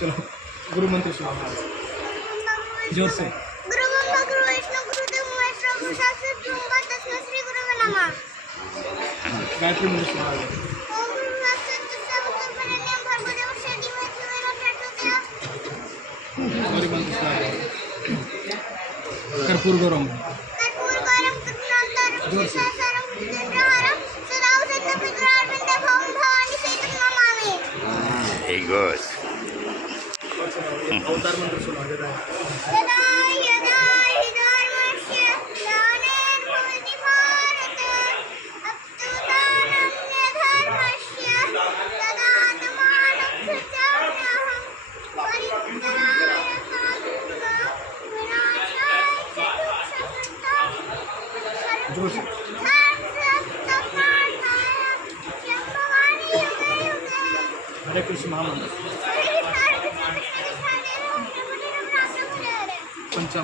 चलो गुरु मंत्र सुनाओ जोर से। गुरु ब्रह्मा गुरु विष्णु गुरुदेव महेश्वर गुरु साक्षात ब्रह्म तस्मै श्री गुरुवे नमः। गायत्री मंत्र सुनाओ। ओम गुरु साक्षात तस्मै भर्गोदेवस्य धीमहि तन्नो प्रचोदयात्। गौरी मंत्र सुनाओ। कर्पूर गौरम कर्पूर गौरम कृष्णांतरं सहस्रं कृष्णहारं सदा वसन्तं पितृर्वन्दे भवं भवानी सहितं नमामि। Very good. अवतार मंत्र सुनाओ। यदा यदा हि धर्मस्य ग्लानिर्भवति भारत अभ्युत्थानमधर्मस्य तदात्मानं सृजाम्यहं परित्राणाय साधूनां विनाशाय च दुष्कृतां जोर से। सर्वसप्तकार्ताय शम्भवानि युगे युगे। हरे कृष्ण महामंत्र हरे कृष्ण हरे कृष्ण कृष्ण कृष्ण हरे हरे राम राम राम हरे हरे। पंचामृत।